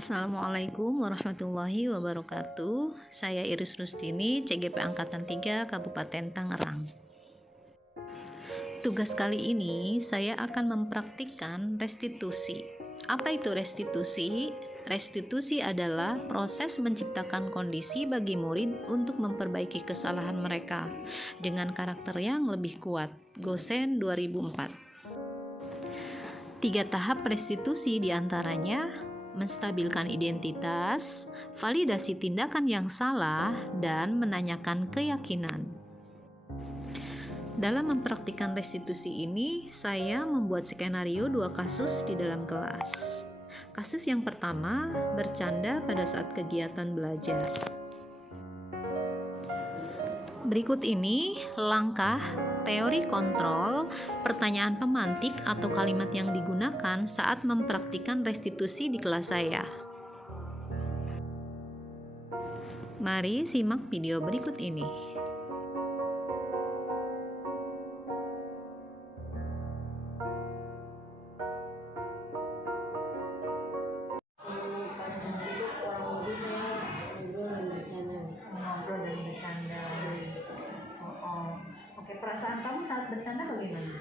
Assalamualaikum warahmatullahi wabarakatuh. Saya Iris Rustini, CGP Angkatan 3 Kabupaten Tangerang. Tugas kali ini saya akan mempraktikkan restitusi. Apa itu restitusi? Restitusi adalah proses menciptakan kondisi bagi murid untuk memperbaiki kesalahan mereka dengan karakter yang lebih kuat. Gosen 2004. 3 tahap restitusi diantaranya menstabilkan identitas, validasi tindakan yang salah, dan menanyakan keyakinan. Dalam mempraktikkan restitusi ini, saya membuat skenario 2 kasus di dalam kelas. Kasus yang pertama, bercanda pada saat kegiatan belajar. Berikut ini langkah teori kontrol, pertanyaan pemantik atau kalimat yang digunakan saat mempraktikkan restitusi di kelas saya. Mari simak video berikut ini. Ngobrol dan bercanda. Oke, perasaan kamu saat bercanda bagaimana?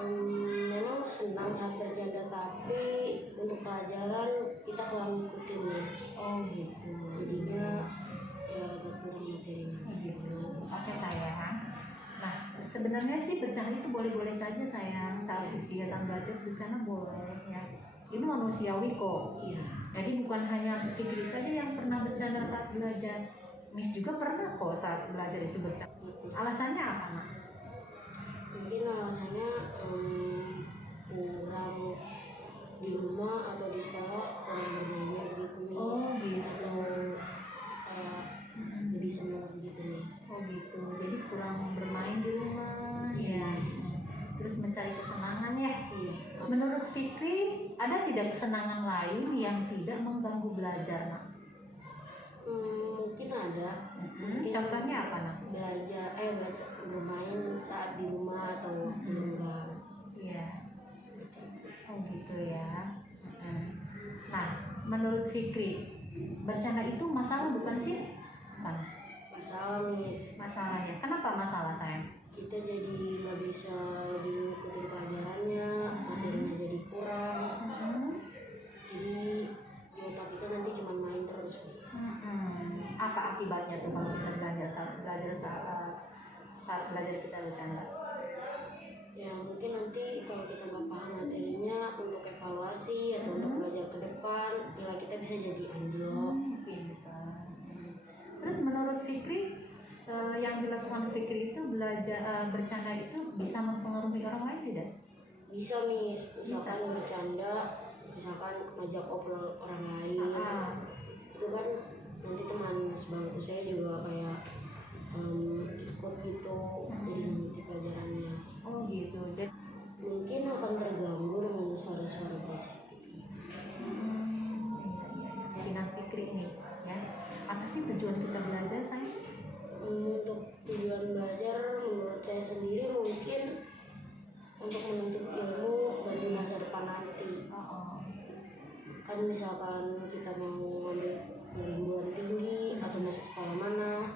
Memang senang saat bercanda, tapi untuk pelajaran kita kurang ngikutin ya. Oh gitu. Jadinya ya agak kurang materinya. Gitu. Oke sayang. Nah, sebenarnya sih bercanda itu boleh-boleh saja sayang. Saat kegiatan belajar bercanda boleh ya. Ini manusiawi kok. Iya. Jadi bukan hanya Fikri saja yang pernah bercanda saat belajar. Miss juga pernah kok saat belajar itu bercanda. Alasannya apa, Nak? Mungkin alasannya kurang di rumah atau di sekolah kurang bermain gitu nih. Oh gitu. Atau jadi senang gitu nih. Oh gitu. Jadi kurang bermain di rumah. Ya. Terus mencari kesenangan ya. Iya. Menurut Fikri, ada tidak kesenangan lain yang tidak mengganggu belajar, Nak? Mungkin ada. Mungkin Contohnya apa, Nak? belajar bermain saat di rumah atau di luar. Iya. Oh gitu ya. Nah, menurut Fikri, bercanda itu masalah bukan sih? Bukan. Masalah nih, Masalah ya. Kenapa masalah, sayang? kita jadi nggak bisa lebih ngikutin pelajarannya, materinya jadi kurang. Jadi di otak kita nanti cuma main terus. Apa akibatnya tuh kalau kita saat belajar kita bercanda? Ya mungkin nanti kalau kita nggak paham materinya, untuk evaluasi atau untuk belajar ke depan, nilai kita bisa jadi anjlok. Terus menurut Fikri, yang dilakukan Fikri itu belajar bercanda itu bisa mempengaruhi orang lain tidak? Bisa nih, misalkan bercanda, misalkan ngajak obrol orang lain, itu kan nanti teman sebangku saya juga kayak ikut gitu, jadi mengikuti pelajarannya. Oh gitu. Mungkin akan terganggu dengan suara-suara berisik. Jadi Fikri ini ya, apa sih tujuan kita belajar, sayang? Untuk tujuan belajar menurut saya sendiri mungkin untuk menuntut ilmu bagi masa depan nanti. Kan misalkan kita mau ambil perguruan tinggi atau masuk sekolah mana,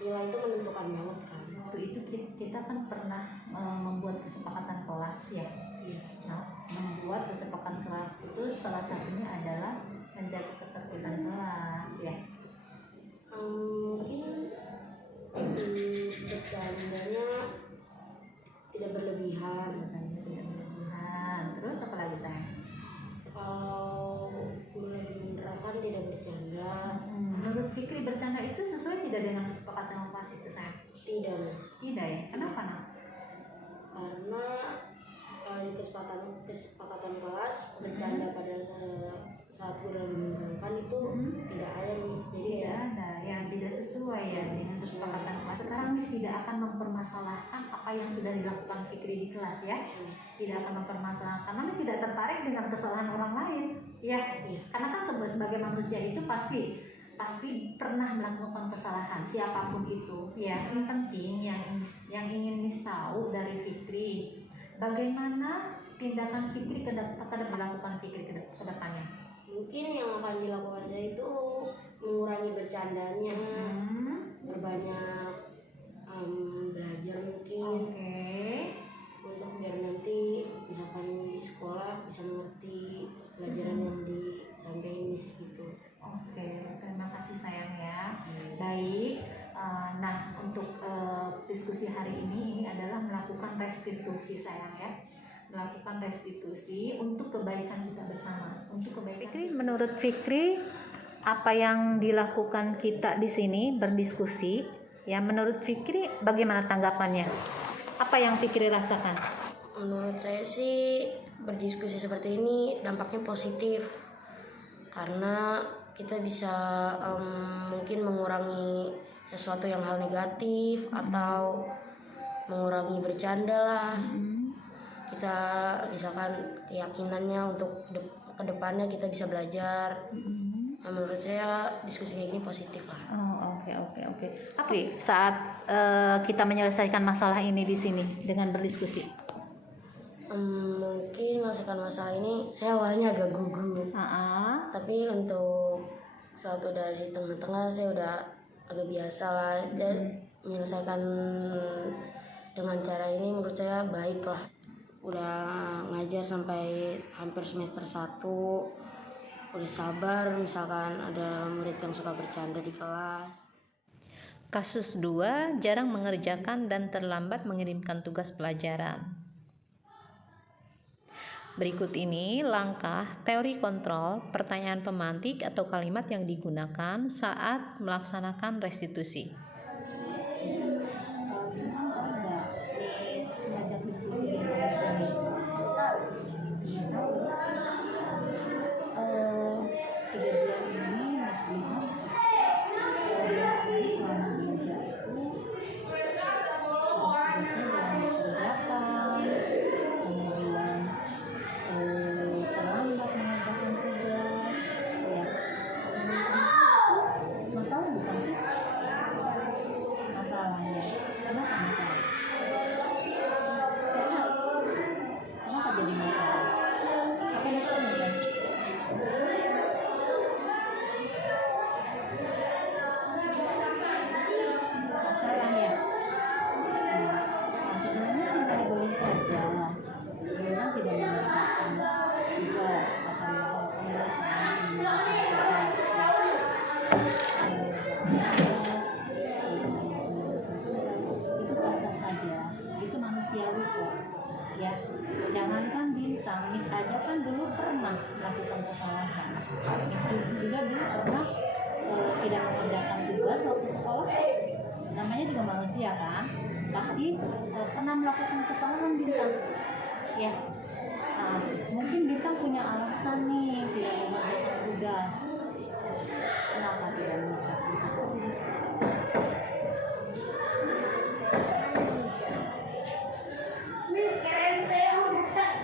nilai itu menentukan banget kan. Waktu itu kita kan pernah membuat kesepakatan kelas ya. Nah, membuat kesepakatan kelas itu salah satunya adalah menjaga ketertiban kelas ya. Mungkin bercandanya tidak berlebihan. Terus apa lagi, sayang? Kalau mulai menerapkan tidak bercanda. Menurut Fikri, bercanda itu sesuai tidak dengan kesepakatan kelas itu, sayang? Tidak. Tidak ya? Kenapa, Nak? Karena di kesepakatan kelas bercanda pada saat guru menerangkan itu tidak ada nih. Jadi tidak ada yang tidak sesuai ya dengan kesepakatan kelas. Sekarang Miss tidak akan mempermasalahkan apa yang sudah dilakukan Fikri di kelas ya. Tidak akan mempermasalahkan karena Miss tidak tertarik dengan kesalahan orang lain ya. Karena kan sebagai manusia itu pasti pernah melakukan kesalahan siapapun itu ya. Yang penting yang ingin Miss tahu dari Fikri, bagaimana tindakan Fikri ke depan melakukan Fikri ke depannya. diskusi hari ini adalah melakukan restitusi sayang ya. Melakukan restitusi untuk kebaikan kita bersama, untuk kebaikan. Fikri, menurut Fikri apa yang dilakukan kita di sini berdiskusi ya, menurut Fikri bagaimana tanggapannya? Apa yang Fikri rasakan? Menurut saya sih berdiskusi seperti ini dampaknya positif karena kita bisa mungkin mengurangi sesuatu yang hal negatif atau mengurangi bercanda lah. Kita misalkan keyakinannya untuk kedepannya kita bisa belajar. Nah, menurut saya diskusi kayak gini positif lah. Oke. Tapi saat kita menyelesaikan masalah ini di sini dengan berdiskusi, mungkin menyelesaikan masalah ini saya awalnya agak gugup. Tapi untuk saat udah di tengah-tengah saya udah agak biasa lah. Dan menyelesaikan dengan cara ini menurut saya baik lah. Udah ngajar sampai hampir semester 1, udah sabar misalkan ada murid yang suka bercanda di kelas. Kasus 2, jarang mengerjakan dan terlambat mengirimkan tugas pelajaran. Berikut ini langkah teori kontrol pertanyaan pemantik atau kalimat yang digunakan saat melaksanakan restitusi. Ya, jangankan bintang, Miss aja kan dulu pernah melakukan kesalahan. Miss juga dulu pernah tidak mengerjakan tugas waktu sekolah. Namanya juga manusia kan, pasti pernah melakukan kesalahan bintang. Ya, mungkin bintang punya alasan nih tidak mengerjakan tugas. Kenapa tidak mengerjakan tugas?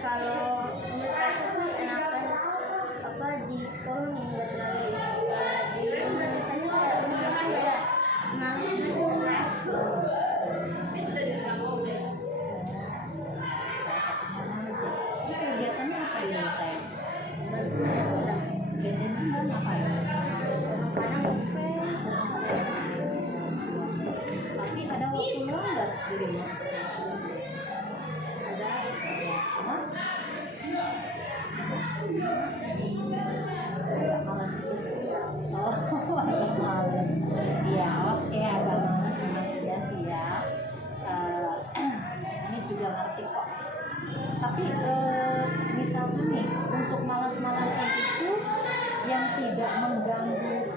Kalau menurut aku sih enakan di sekolah nih nggak terlalu di rumah misalnya kayak Terus kegiatannya apa di rumah saya? Kegiatannya ngapain? Tapi ada waktu luang nggak di rumah? Iya, oke, agak malas memang iya sih ya. Ini juga ngerti kok. Tapi misalkan nih untuk malas-malasan itu yang tidak mengganggu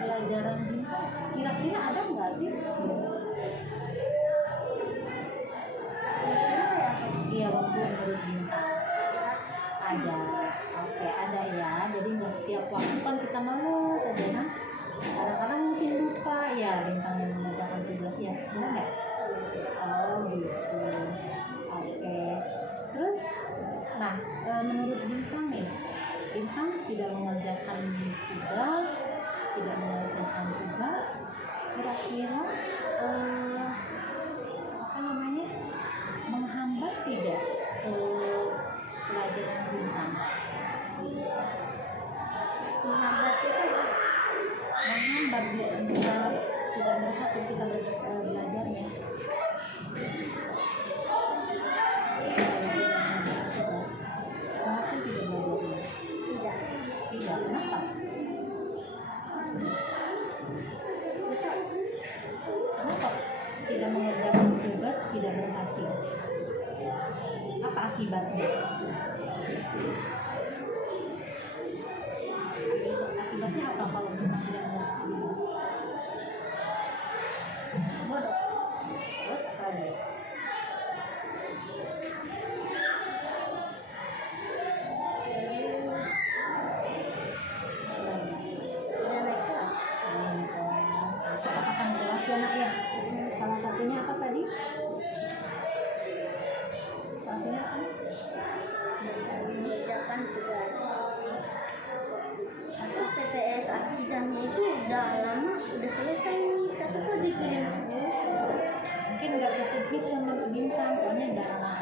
pelajaran bintang, kira-kira ada nggak sih? Iya, waktu menurut bintang ada. Oke, ada ya. Jadi nggak setiap waktu kan kita malas aja kan. Kadang-kadang mungkin lupa ya bintang yang mengerjakan tugas ya, benar nggak? Oh gitu. Oke. Terus, nah menurut bintang nih, bintang tidak mengerjakan tugas, tidak menyelesaikan tugas, kira-kira apa namanya menghambat tidak pelajaran bintang? Menghambat itu menghambat dia tidak berhasil kita belajarnya. Berhasil tidak belajarnya? Tidak. Kenapa? Kenapa tidak mengerjakan tugas restitusi anak ya. Salah satunya apa tadi? Salah satunya apa? Kebijakan tugas atau PTS akidahnya itu udah lama, udah selesai nih, tapi kok dikirim Mungkin nggak kesebut sama Bintang, soalnya udah lama